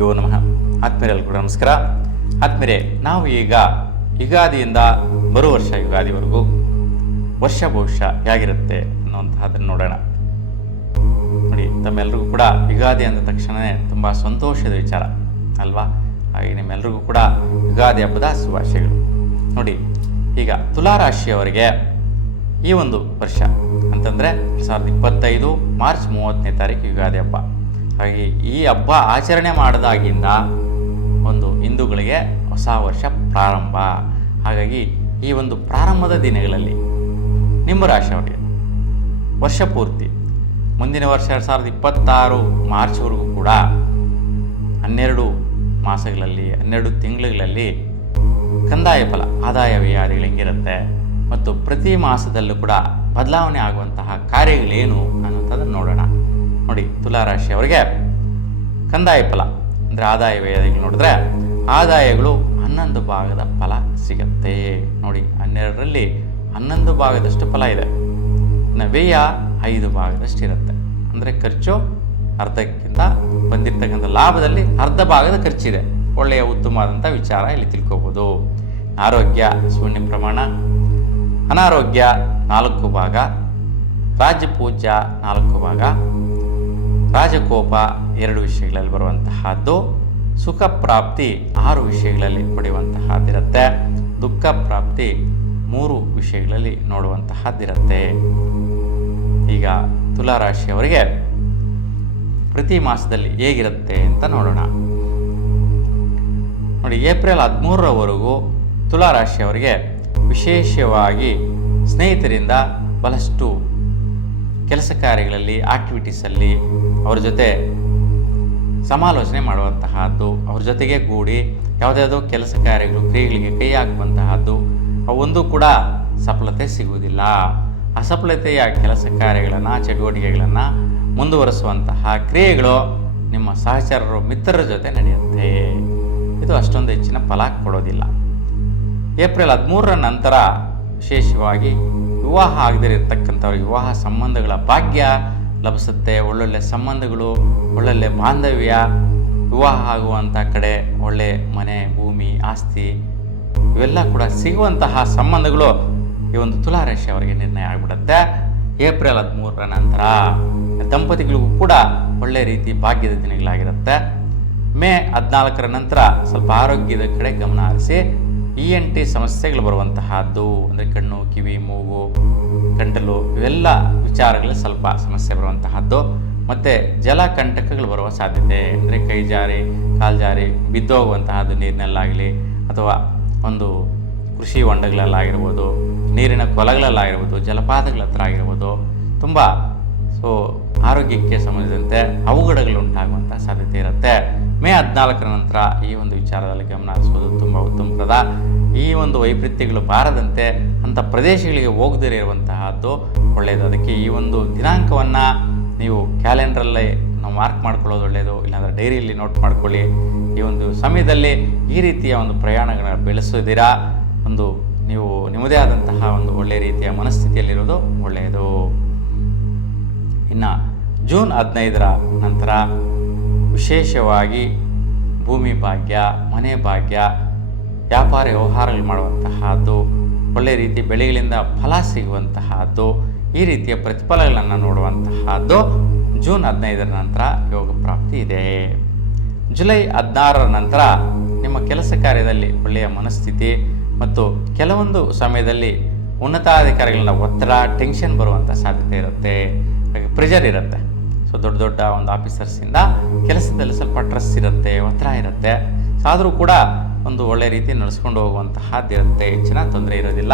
ಗುರುಭ್ಯೋ ನಮಃ. ಆತ್ಮೀಯರೆಲ್ಲರಿಗೂ ನಮಸ್ಕಾರ. ಆತ್ಮೀಯರೇ, ನಾವು ಈಗ ಯುಗಾದಿಯಿಂದ ಬರುವ ವರ್ಷ ಯುಗಾದಿವರೆಗೂ ವರ್ಷ ಭವಿಷ್ಯ ಹೇಗಿರುತ್ತೆ ಅನ್ನುವಂತಹದ್ದನ್ನು ನೋಡೋಣ. ನೋಡಿ, ತಮ್ಮೆಲ್ಲರಿಗೂ ಕೂಡ ಯುಗಾದಿ ಅಂದ ತಕ್ಷಣವೇ ತುಂಬ ಸಂತೋಷದ ವಿಚಾರ ಅಲ್ವಾ? ಹಾಗೆ ನಿಮ್ಮೆಲ್ಲರಿಗೂ ಕೂಡ ಯುಗಾದಿ ಹಬ್ಬದ ಶುಭಾಶಯಗಳು. ನೋಡಿ, ಈಗ ತುಲಾರಾಶಿಯವರಿಗೆ ಈ ಒಂದು ವರ್ಷ ಅಂತಂದರೆ 2025 ಮಾರ್ಚ್ 30ನೇ ತಾರೀಕು ಯುಗಾದಿ ಹಬ್ಬ. ಹಾಗೆ ಈ ಹಬ್ಬ ಆಚರಣೆ ಮಾಡಿದಾಗಿಂದ ಒಂದು ಹಿಂದೂಗಳಿಗೆ ಹೊಸ ವರ್ಷ ಪ್ರಾರಂಭ. ಹಾಗಾಗಿ ಈ ಒಂದು ಪ್ರಾರಂಭದ ದಿನಗಳಲ್ಲಿ ನಿಮ್ಮ ರಾಶಿಯವರಿಗೆ ವರ್ಷ ಪೂರ್ತಿ ಮುಂದಿನ ವರ್ಷ 2026 ಮಾರ್ಚ್ವರೆಗೂ ಕೂಡ 12 ಮಾಸಗಳಲ್ಲಿ 12 ತಿಂಗಳುಗಳಲ್ಲಿ ಕಂದಾಯ ಫಲ ಆದಾಯ ವ್ಯಾಧಿಗಳು ಹೆಂಗಿರುತ್ತೆ ಮತ್ತು ಪ್ರತಿ ಮಾಸದಲ್ಲೂ ಕೂಡ ಬದಲಾವಣೆ ಆಗುವಂತಹ ಕಾರ್ಯಗಳೇನು ಅನ್ನೋಂಥದ್ದನ್ನು ನೋಡೋಣ. ನೋಡಿ, ತುಲಾರಾಶಿಯವರಿಗೆ ಕಂದಾಯ ಫಲ ಅಂದರೆ ಆದಾಯ ವ್ಯಾಧಿಗಳು ನೋಡಿದ್ರೆ ಆದಾಯಗಳು 11 ಭಾಗದ ಫಲ ಸಿಗುತ್ತೆ. ನೋಡಿ, 12ರಲ್ಲಿ 11 ಭಾಗದಷ್ಟು ಫಲ ಇದೆ. ಇನ್ನು ವ್ಯಯ 5 ಭಾಗದಷ್ಟು ಇರುತ್ತೆ. ಅಂದರೆ ಖರ್ಚು ಅರ್ಧಕ್ಕಿಂತ ಬಂದಿರತಕ್ಕಂಥ ಲಾಭದಲ್ಲಿ ಅರ್ಧ ಭಾಗದ ಖರ್ಚಿದೆ. ಒಳ್ಳೆಯ ಉತ್ತಮವಾದಂಥ ವಿಚಾರ ಇಲ್ಲಿ ತಿಳ್ಕೊಬೋದು. ಆರೋಗ್ಯ ಶೂನ್ಯ ಪ್ರಮಾಣ, ಅನಾರೋಗ್ಯ 4 ಭಾಗ, ರಾಜಪೂಜ್ಯ 4 ಭಾಗ, ರಾಜಕೋಪ 2 ವಿಷಯಗಳಲ್ಲಿ ಬರುವಂತಹದ್ದು, ಸುಖ ಪ್ರಾಪ್ತಿ 6 ವಿಷಯಗಳಲ್ಲಿ ಪಡೆಯುವಂತಹದ್ದಿರುತ್ತೆ, ದುಃಖ ಪ್ರಾಪ್ತಿ 3 ವಿಷಯಗಳಲ್ಲಿ ನೋಡುವಂತಹದ್ದಿರುತ್ತೆ. ಈಗ ತುಲಾರಾಶಿಯವರಿಗೆ ಪ್ರತಿ ಮಾಸದಲ್ಲಿ ಹೇಗಿರುತ್ತೆ ಅಂತ ನೋಡೋಣ. ನೋಡಿ, ಏಪ್ರಿಲ್ 13ರವರೆಗೂ ತುಲಾರಾಶಿಯವರಿಗೆ ವಿಶೇಷವಾಗಿ ಸ್ನೇಹಿತರಿಂದ ಬಹಳಷ್ಟು ಕೆಲಸ ಕಾರ್ಯಗಳಲ್ಲಿ ಆಕ್ಟಿವಿಟೀಸಲ್ಲಿ ಅವ್ರ ಜೊತೆ ಸಮಾಲೋಚನೆ ಮಾಡುವಂತಹದ್ದು, ಅವ್ರ ಜೊತೆಗೆ ಕೂಡಿ ಯಾವುದ್ಯಾವುದೋ ಕೆಲಸ ಕಾರ್ಯಗಳು ಕ್ರಿಯೆಗಳಿಗೆ ಕೈ ಹಾಕುವಂತಹದ್ದು, ಅವೊಂದು ಕೂಡ ಸಫಲತೆ ಸಿಗುವುದಿಲ್ಲ. ಅಸಫಲತೆಯ ಕೆಲಸ ಕಾರ್ಯಗಳನ್ನು ಚಟುವಟಿಕೆಗಳನ್ನು ಮುಂದುವರಿಸುವಂತಹ ಕ್ರಿಯೆಗಳು ನಿಮ್ಮ ಸಹಚರರು ಮಿತ್ರರ ಜೊತೆ ನಡೆಯುತ್ತೆ. ಇದು ಅಷ್ಟೊಂದು ಹೆಚ್ಚಿನ ಫಲ ಕೊಡೋದಿಲ್ಲ. ಏಪ್ರಿಲ್ 13ರ ನಂತರ ವಿಶೇಷವಾಗಿ ವಿವಾಹ ಆಗದಿರತಕ್ಕಂಥವ್ರಿಗೆ ವಿವಾಹ ಸಂಬಂಧಗಳ ಭಾಗ್ಯ ಲಭಿಸುತ್ತೆ. ಒಳ್ಳೊಳ್ಳೆ ಸಂಬಂಧಗಳು, ಒಳ್ಳೊಳ್ಳೆ ಬಾಂಧವ್ಯ, ವಿವಾಹ ಆಗುವಂಥ ಕಡೆ ಒಳ್ಳೆ ಮನೆ, ಭೂಮಿ, ಆಸ್ತಿ ಇವೆಲ್ಲ ಕೂಡ ಸಿಗುವಂತಹ ಸಂಬಂಧಗಳು ಈ ಒಂದು ತುಲಾರಾಶಿ ಅವರಿಗೆ ನಿರ್ಣಯ ಆಗಿಬಿಡುತ್ತೆ. ಏಪ್ರಿಲ್ 13ರ ನಂತರ ದಂಪತಿಗಳಿಗೂ ಕೂಡ ಒಳ್ಳೆ ರೀತಿ ಭಾಗ್ಯದ ದಿನಗಳಾಗಿರುತ್ತೆ. ಮೇ 14ರ ನಂತರ ಸ್ವಲ್ಪ ಆರೋಗ್ಯದ ಕಡೆ ಗಮನ ಹರಿಸಿ. ENT ಸಮಸ್ಯೆಗಳು ಬರುವಂತಹದ್ದು ಅಂದರೆ ಕಣ್ಣು, ಕಿವಿ, ಮೂಗು, ಗಂಟಲು ಇವೆಲ್ಲ ವಿಚಾರಗಳಲ್ಲಿ ಸ್ವಲ್ಪ ಸಮಸ್ಯೆ ಬರುವಂತಹದ್ದು. ಮತ್ತು ಜಲಕಂಟಕಗಳು ಬರುವ ಸಾಧ್ಯತೆ ಅಂದರೆ ಕೈ ಜಾರಿ, ಕಾಲು ಜಾರಿ ಬಿದ್ದೋಗುವಂತಹದ್ದು ನೀರಿನಲ್ಲಾಗಲಿ ಅಥವಾ ಒಂದು ಕೃಷಿ ಹೊಂಡಗಳಲ್ಲಾಗಿರ್ಬೋದು, ನೀರಿನ ಕೊಳಗಳಲ್ಲಾಗಿರ್ಬೋದು, ಜಲಪಾತಗಳ ಹತ್ರ ಆಗಿರ್ಬೋದು, ತುಂಬ ಆರೋಗ್ಯಕ್ಕೆ ಸಂಬಂಧಿಸಿದಂತೆ ಅವಘಡಗಳು ಉಂಟಾಗುವಂಥ ಸಾಧ್ಯತೆ ಇರುತ್ತೆ. ಮೇ 14ರ ನಂತರ ಈ ಒಂದು ವಿಚಾರದಲ್ಲಿ ಗಮನ ಹರಿಸೋದು ತುಂಬ ಉತ್ತಮಪ್ರದ. ಈ ಒಂದು ವೈಪರೀತ್ಯಗಳು ಬಾರದಂತೆ ಅಂಥ ಪ್ರದೇಶಗಳಿಗೆ ಹೋಗದೇ ಇರುವಂತಹದ್ದು ಒಳ್ಳೆಯದು. ಅದಕ್ಕೆ ಈ ಒಂದು ದಿನಾಂಕವನ್ನು ನೀವು ಕ್ಯಾಲೆಂಡ್ರಲ್ಲೇ ನಾವು ಮಾರ್ಕ್ ಮಾಡ್ಕೊಳ್ಳೋದು ಒಳ್ಳೆಯದು. ಇಲ್ಲಾಂದರೆ ಡೈರಿಯಲ್ಲಿ ನೋಟ್ ಮಾಡ್ಕೊಳ್ಳಿ. ಈ ಒಂದು ಸಮಯದಲ್ಲಿ ಈ ರೀತಿಯ ಒಂದು ಪ್ರಯಾಣಗಳನ್ನು ಬೆಳೆಸೋದಿರಾ ಒಂದು ನೀವು ನಿಮ್ಮದೇ ಆದಂತಹ ಒಂದು ಒಳ್ಳೆಯ ರೀತಿಯ ಮನಸ್ಥಿತಿಯಲ್ಲಿರೋದು ಒಳ್ಳೆಯದು. ಇನ್ನು ಜೂನ್ 15ರ ನಂತರ ವಿಶೇಷವಾಗಿ ಭೂಮಿ ಭಾಗ್ಯ, ಮನೆ ಭಾಗ್ಯ, ವ್ಯಾಪಾರ ವ್ಯವಹಾರಗಳು ಮಾಡುವಂತಹದ್ದು, ಒಳ್ಳೆಯ ರೀತಿ ಬೆಳೆಗಳಿಂದ ಫಲ ಸಿಗುವಂತಹದ್ದು, ಈ ರೀತಿಯ ಪ್ರತಿಫಲಗಳನ್ನು ನೋಡುವಂತಹದ್ದು ಜೂನ್ 15ರ ನಂತರ ಯೋಗ ಪ್ರಾಪ್ತಿ ಇದೆ. ಜುಲೈ 16ರ ನಂತರ ನಿಮ್ಮ ಕೆಲಸ ಕಾರ್ಯದಲ್ಲಿ ಒಳ್ಳೆಯ ಮನಸ್ಥಿತಿ ಮತ್ತು ಕೆಲವೊಂದು ಸಮಯದಲ್ಲಿ ಉನ್ನತಾಧಿಕಾರಿಗಳ ಒತ್ತಡ, ಟೆನ್ಷನ್ ಬರುವಂಥ ಸಾಧ್ಯತೆ ಇರುತ್ತೆ. ಹಾಗೆ ಪ್ರೆಷರ್ ಇರುತ್ತೆ. ದೊಡ್ಡ ದೊಡ್ಡ ಒಂದು ಆಫೀಸರ್ಸಿಂದ ಕೆಲಸದಲ್ಲಿ ಸ್ವಲ್ಪ ಸ್ಟ್ರೆಸ್ ಇರುತ್ತೆ, ಒತ್ತಡ ಇರುತ್ತೆ. ಆದರೂ ಕೂಡ ಒಂದು ಒಳ್ಳೆ ರೀತಿ ನಡೆಸ್ಕೊಂಡು ಹೋಗುವಂತಹದ್ದಿರುತ್ತೆ. ಹೆಚ್ಚಿನ ತೊಂದರೆ ಇರೋದಿಲ್ಲ.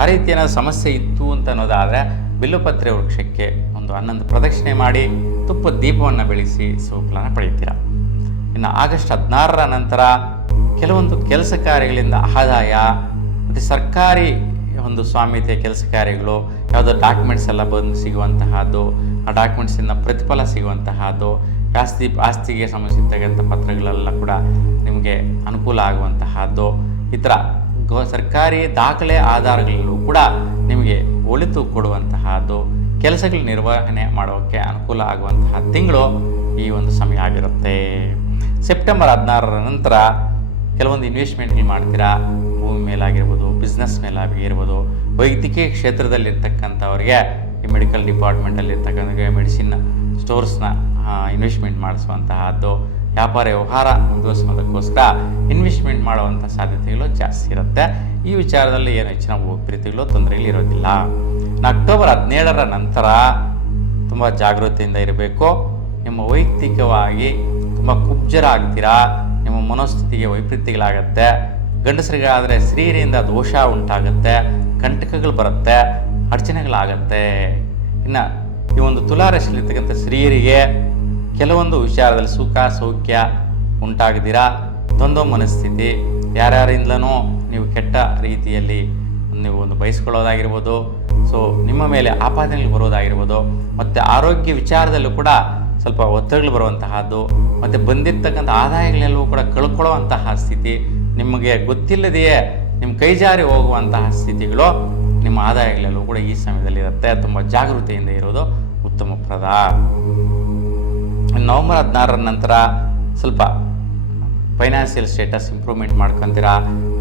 ಆ ರೀತಿಯ ಸಮಸ್ಯೆ ಇತ್ತು ಅಂತ ಅನ್ನೋದಾದರೆ ಬಿಲ್ಲುಪತ್ರೆ ವೃಕ್ಷಕ್ಕೆ ಒಂದು 11 ಪ್ರದಕ್ಷಿಣೆ ಮಾಡಿ ತುಪ್ಪದ ದೀಪವನ್ನು ಬೆಳೆಸಿ ಸುಫಲನ ಪಡೆಯುತ್ತೀರ. ಇನ್ನು ಆಗಸ್ಟ್ 16ರ ನಂತರ ಕೆಲವೊಂದು ಕೆಲಸ ಕಾರ್ಯಗಳಿಂದ ಆದಾಯ ಮತ್ತು ಸರ್ಕಾರಿ ಒಂದು ಸ್ವಾಮ್ಯತೆಯ ಕೆಲಸ ಕಾರ್ಯಗಳು, ಯಾವುದೋ ಡಾಕ್ಯುಮೆಂಟ್ಸ್ ಎಲ್ಲ ಬಂದು ಸಿಗುವಂತಹದ್ದು, ಆ ಡಾಕ್ಯುಮೆಂಟ್ಸಿಂದ ಪ್ರತಿಫಲ ಸಿಗುವಂತಹದ್ದು, ಆಸ್ತಿಗೆ ಸಂಬಂಧಿಸಿರ್ತಕ್ಕಂಥ ಪತ್ರಗಳೆಲ್ಲ ಕೂಡ ನಿಮಗೆ ಅನುಕೂಲ ಆಗುವಂತಹದ್ದು, ಈ ಥರ ಸರ್ಕಾರಿ ದಾಖಲೆ ಆಧಾರಗಳಲ್ಲೂ ಕೂಡ ನಿಮಗೆ ಒಳಿತು ಕೊಡುವಂತಹದ್ದು, ಕೆಲಸಗಳ ನಿರ್ವಹಣೆ ಮಾಡೋಕ್ಕೆ ಅನುಕೂಲ ಆಗುವಂತಹ ತಿಂಗಳು ಈ ಒಂದು ಸಮಯ ಆಗಿರುತ್ತೆ. ಸೆಪ್ಟೆಂಬರ್ 16ರ ನಂತರ ಕೆಲವೊಂದು ಇನ್ವೆಸ್ಟ್ಮೆಂಟ್ಗಳು ಮಾಡ್ತೀರಾ. ಭೂಮಿ ಮೇಲಾಗಿರ್ಬೋದು, ಬಿಸ್ನೆಸ್ ಮೇಲಾಗಿರ್ಬೋದು, ವೈದ್ಯಕೀಯ ಕ್ಷೇತ್ರದಲ್ಲಿರ್ತಕ್ಕಂಥವ್ರಿಗೆ ಈ ಮೆಡಿಕಲ್ ಡಿಪಾರ್ಟ್ಮೆಂಟಲ್ಲಿರ್ತಕ್ಕಂಥ ಮೆಡಿಸಿನ್ ಸ್ಟೋರ್ಸ್ನ ಇನ್ವೆಸ್ಟ್ಮೆಂಟ್ ಮಾಡಿಸುವಂತಹದ್ದು, ವ್ಯಾಪಾರ ವ್ಯವಹಾರ ಮುಂದುವರಿಸೋದಕ್ಕೋಸ್ಕರ ಇನ್ವೆಸ್ಟ್ಮೆಂಟ್ ಮಾಡುವಂಥ ಸಾಧ್ಯತೆಗಳು ಜಾಸ್ತಿ ಇರುತ್ತೆ. ಈ ವಿಚಾರದಲ್ಲಿ ಏನು ಹೆಚ್ಚಿನ ವೈಪರೀತ್ಯಗಳು ತೊಂದರೆಗಳು ಇರೋದಿಲ್ಲ. ಅಕ್ಟೋಬರ್ 17ರ ನಂತರ ತುಂಬ ಜಾಗೃತಿಯಿಂದ ಇರಬೇಕು. ನಿಮ್ಮ ವೈಯಕ್ತಿಕವಾಗಿ ತುಂಬ ಕುಬ್ಜರಾಗ್ತೀರಾ, ನಿಮ್ಮ ಮನೋಸ್ಥಿತಿಗೆ ವೈಪರೀತ್ಯಗಳಾಗತ್ತೆ. ಗಂಡಸರಿಗಾದರೆ ಸ್ತ್ರೀಯರಿಂದ ದೋಷ ಉಂಟಾಗುತ್ತೆ, ಕಂಟಕಗಳು ಬರುತ್ತೆ, ಅಡಚಣೆಗಳಾಗತ್ತೆ. ಇನ್ನು ಈ ಒಂದು ತುಲಾರಾಶಿಯಲ್ಲಿರ್ತಕ್ಕಂಥ ಸ್ತ್ರೀಯರಿಗೆ ಕೆಲವೊಂದು ವಿಚಾರದಲ್ಲಿ ಸುಖ ಸೌಖ್ಯ ಉಂಟಾಗದಿರಾ ದ್ವಂದ್ವ ಮನಸ್ಥಿತಿ, ಯಾರ್ಯಾರಿಂದಲೂ ನೀವು ಕೆಟ್ಟ ರೀತಿಯಲ್ಲಿ ನೀವು ಒಂದು ಬಯಸ್ಕೊಳ್ಳೋದಾಗಿರ್ಬೋದು, ಸೊ ನಿಮ್ಮ ಮೇಲೆ ಆಪಾದನೆಗಳು ಬರೋದಾಗಿರ್ಬೋದು, ಮತ್ತು ಆರೋಗ್ಯ ವಿಚಾರದಲ್ಲೂ ಕೂಡ ಸ್ವಲ್ಪ ಒತ್ತಡಗಳು ಬರುವಂತಹದ್ದು, ಮತ್ತು ಬಂದಿರತಕ್ಕಂಥ ಆದಾಯಗಳೆಲ್ಲವೂ ಕೂಡ ಕಳ್ಕೊಳ್ಳುವಂತಹ ಸ್ಥಿತಿ, ನಿಮಗೆ ಗೊತ್ತಿಲ್ಲದೆಯೇ ನಿಮ್ಮ ಕೈಜಾರಿ ಹೋಗುವಂತಹ ಸ್ಥಿತಿಗಳು ನಿಮ್ಮ ಆದಾಯಗಳೆಲ್ಲವೂ ಕೂಡ ಈ ಸಮಯದಲ್ಲಿ ಇರುತ್ತೆ. ತುಂಬ ಜಾಗೃತಿಯಿಂದ ಇರೋದು ಉತ್ತಮಪ್ರದ. ನವೆಂಬರ್ 16ರ ನಂತರ ಸ್ವಲ್ಪ ಫೈನಾನ್ಷಿಯಲ್ ಸ್ಟೇಟಸ್ ಇಂಪ್ರೂವ್ಮೆಂಟ್ ಮಾಡ್ಕೊತೀರಾ.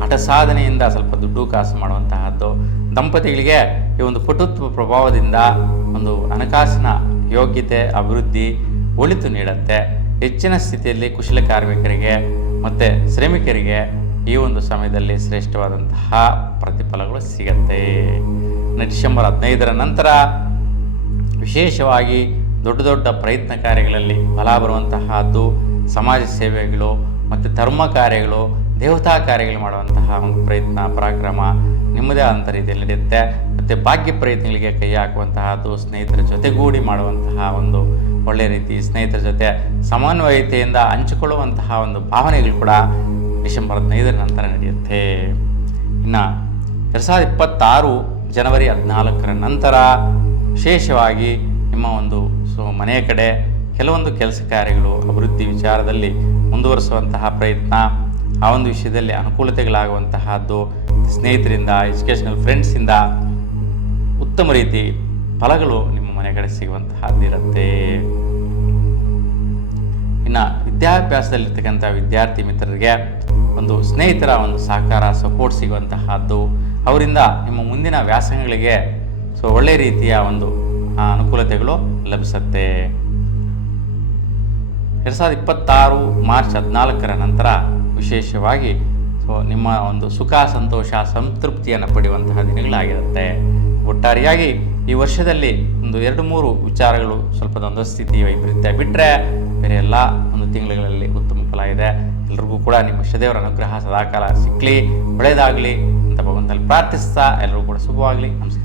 ಹಠ ಸಾಧನೆಯಿಂದ ಸ್ವಲ್ಪ ದುಡ್ಡು ಕಾಸು ಮಾಡುವಂತಹದ್ದು. ದಂಪತಿಗಳಿಗೆ ಈ ಒಂದು ಪಟುತ್ವ ಪ್ರಭಾವದಿಂದ ಒಂದು ಹಣಕಾಸಿನ ಯೋಗ್ಯತೆ ಅಭಿವೃದ್ಧಿ ಒಳಿತು ನೀಡುತ್ತೆ. ಹೆಚ್ಚಿನ ಸ್ಥಿತಿಯಲ್ಲಿ ಕುಶಲ ಕಾರ್ಮಿಕರಿಗೆ ಮತ್ತು ಶ್ರಮಿಕರಿಗೆ ಈ ಒಂದು ಸಮಯದಲ್ಲಿ ಶ್ರೇಷ್ಠವಾದಂತಹ ಪ್ರತಿಫಲಗಳು ಸಿಗತ್ತೆ. ಡಿಸೆಂಬರ್ 15ರ ನಂತರ ವಿಶೇಷವಾಗಿ ದೊಡ್ಡ ದೊಡ್ಡ ಪ್ರಯತ್ನ ಕಾರ್ಯಗಳಲ್ಲಿ ಫಲ ಬರುವಂತಹದ್ದು, ಸಮಾಜ ಸೇವೆಗಳು ಮತ್ತು ಧರ್ಮ ಕಾರ್ಯಗಳು, ದೇವತಾ ಕಾರ್ಯಗಳು ಮಾಡುವಂತಹ ಒಂದು ಪ್ರಯತ್ನ ಪರಾಕ್ರಮ ನಿಮ್ಮದೇ ಆದಂಥ ರೀತಿಯಲ್ಲಿ ನಡೆಯುತ್ತೆ. ಮತ್ತು ಭಾಗ್ಯ ಪ್ರಯತ್ನಗಳಿಗೆ ಕೈ ಹಾಕುವಂತಹದ್ದು, ಸ್ನೇಹಿತರ ಜೊತೆಗೂಡಿ ಮಾಡುವಂತಹ ಒಂದು ಒಳ್ಳೆಯ ರೀತಿ, ಸ್ನೇಹಿತರ ಜೊತೆ ಸಮನ್ವಯತೆಯಿಂದ ಹಂಚಿಕೊಳ್ಳುವಂತಹ ಒಂದು ಭಾವನೆಗಳು ಕೂಡ ಡಿಸೆಂಬರ್ 15ರ ನಂತರ ನಡೆಯುತ್ತೆ. ಇನ್ನು 2026 ಜನವರಿ 14ರ ನಂತರ ವಿಶೇಷವಾಗಿ ನಿಮ್ಮ ಒಂದು ಮನೆಯ ಕಡೆ ಕೆಲವೊಂದು ಕೆಲಸ ಕಾರ್ಯಗಳು ಅಭಿವೃದ್ಧಿ ವಿಚಾರದಲ್ಲಿ ಮುಂದುವರಿಸುವಂತಹ ಪ್ರಯತ್ನ, ಆ ಒಂದು ವಿಷಯದಲ್ಲಿ ಅನುಕೂಲತೆಗಳಾಗುವಂತಹದ್ದು, ಸ್ನೇಹಿತರಿಂದ ಎಜುಕೇಷನಲ್ ಫ್ರೆಂಡ್ಸಿಂದ ಉತ್ತಮ ರೀತಿ ಫಲಗಳು ನಿಮ್ಮ ಮನೆ ಕಡೆ ಸಿಗುವಂತಹದ್ದಿರುತ್ತೆ. ಇನ್ನು ವಿದ್ಯಾಭ್ಯಾಸದಲ್ಲಿರ್ತಕ್ಕಂಥ ವಿದ್ಯಾರ್ಥಿ ಮಿತ್ರರಿಗೆ ಒಂದು ಸ್ನೇಹಿತರ ಒಂದು ಸಹಕಾರ ಸಪೋರ್ಟ್ ಸಿಗುವಂತಹದ್ದು, ಅವರಿಂದ ನಿಮ್ಮ ಮುಂದಿನ ವ್ಯಾಸಂಗಗಳಿಗೆ ಒಳ್ಳೆಯ ರೀತಿಯ ಒಂದು ಅನುಕೂಲತೆಗಳು ಲಭಿಸುತ್ತೆ. 2026 ಮಾರ್ಚ್ 14ರ ನಂತರ ವಿಶೇಷವಾಗಿ ನಿಮ್ಮ ಒಂದು ಸುಖ ಸಂತೋಷ ಸಂತೃಪ್ತಿಯನ್ನು ಪಡೆಯುವಂತಹ ದಿನಗಳಾಗಿರುತ್ತೆ. ಒಟ್ಟಾರೆಯಾಗಿ ಈ ವರ್ಷದಲ್ಲಿ ಒಂದು 2-3 ವಿಚಾರಗಳು ಸ್ವಲ್ಪ ದ್ವಂದ್ವ ಸ್ಥಿತಿ ವೈಪರೀತ್ಯ ಬಿಟ್ಟರೆ ಬೇರೆ ಎಲ್ಲ ಒಂದು ತಿಂಗಳುಗಳಲ್ಲಿ ಉತ್ತಮ ಫಲ ಇದೆ. ಎಲ್ರಿಗೂ ಕೂಡ ನಿಮ್ಮ ಇಷ್ಟದೇವರ ಅನುಗ್ರಹ ಸದಾಕಾಲ ಸಿಕ್ಕಲಿ, ಒಳ್ಳೆಯದಾಗಲಿ ಅಂತ ಭಗವಂತನಲ್ಲಿ ಪ್ರಾರ್ಥಿಸ್ತಾ ಎಲ್ಲರಿಗೂ ಕೂಡ ಶುಭವಾಗಲಿ. ನಮಸ್ಕಾರ.